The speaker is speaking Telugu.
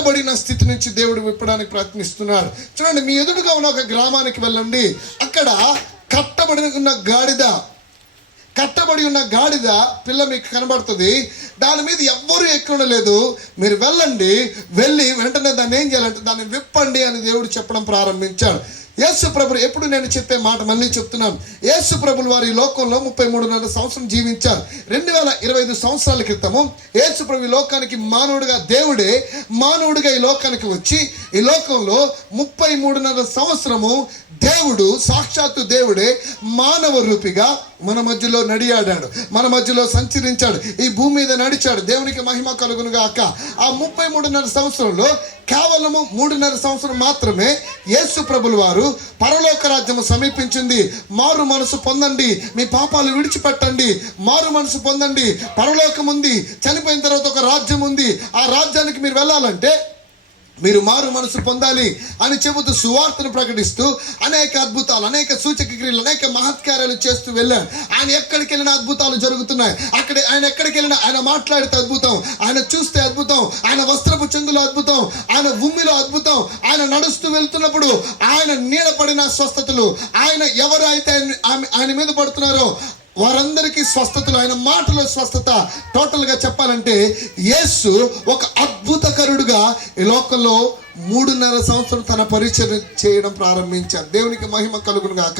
కట్టబడిన స్థితి నుంచి దేవుడు విప్పడానికి ప్రయత్నిస్తున్నాడు. చూడండి, మీ ఎదురుగా ఉన్న ఒక గ్రామానికి వెళ్ళండి. అక్కడ కట్టబడి ఉన్న గాడిద పిల్ల మీకు కనబడుతుంది. దాని మీద ఎవ్వరూ ఎక్కడ లేదు. మీరు వెళ్ళి వెంటనే దాన్ని ఏం చేయాలంటే దాన్ని విప్పండి అని దేవుడు చెప్పడం ప్రారంభించాడు. యేసు ప్రభులు, ఎప్పుడు నేను చెప్పే మాట మళ్ళీ చెప్తున్నాను, యేసు ప్రభులు వారు ఈ లోకంలో 33.5 సంవత్సరం జీవించారు. 2025 సంవత్సరాల క్రితము యేసు ప్రభు ఈ లోకానికి దేవుడే మానవుడిగా ఈ లోకానికి వచ్చి ఈ లోకంలో 33.5 సంవత్సరము దేవుడు, సాక్షాత్తు దేవుడే మానవ రూపిగా మన మధ్యలో నడియాడాడు, మన మధ్యలో సంచరించాడు, ఈ భూమి మీద నడిచాడు. దేవునికి మహిమ కలుగును గాక. ఆ 33.5 సంవత్సరంలో కేవలము 3.5 సంవత్సరం మాత్రమే యేసు ప్రభులు వారు పరలోక రాజ్యము సమీపించింది, మారు మనసు పొందండి, మీ పాపాలు విడిచిపెట్టండి, మారు మనసు పొందండి, పరలోకం ఉంది, చనిపోయిన తర్వాత ఒక రాజ్యం ఉంది, ఆ రాజ్యానికి మీరు వెళ్ళాలంటే మీరు మారు మనసు పొందాలి అని చెబుతూ సువార్తను ప్రకటిస్తూ అనేక అద్భుతాలు, అనేక సూచక క్రియలు, అనేక మహత్కార్యాలు చేస్తూ వెళ్ళాడు. ఆయన ఎక్కడికి వెళ్ళిన అద్భుతాలు జరుగుతున్నాయి. ఆయన ఎక్కడికి వెళ్ళినా ఆయన మాట్లాడితే అద్భుతం, ఆయన చూస్తే అద్భుతం, ఆయన వస్త్రపు చెంగులో అద్భుతం, ఆయన భూమిలో అద్భుతం, ఆయన నడుస్తూ వెళ్తున్నప్పుడు ఆయన నీడపడిన స్వస్థతలు, ఆయన ఎవరైతే ఆయన మీద పడుతున్నారో వారందరికీ స్వస్థతలు, ఆయన మాటలో స్వస్థత. టోటల్గా చెప్పాలంటే యేసు ఒక అద్భుతకరుడుగా ఈ లోకంలో 3.5 సంవత్సరం తన పరిచయం చేయడం ప్రారంభించారు. దేవునికి మహిమ కలుగును గాక.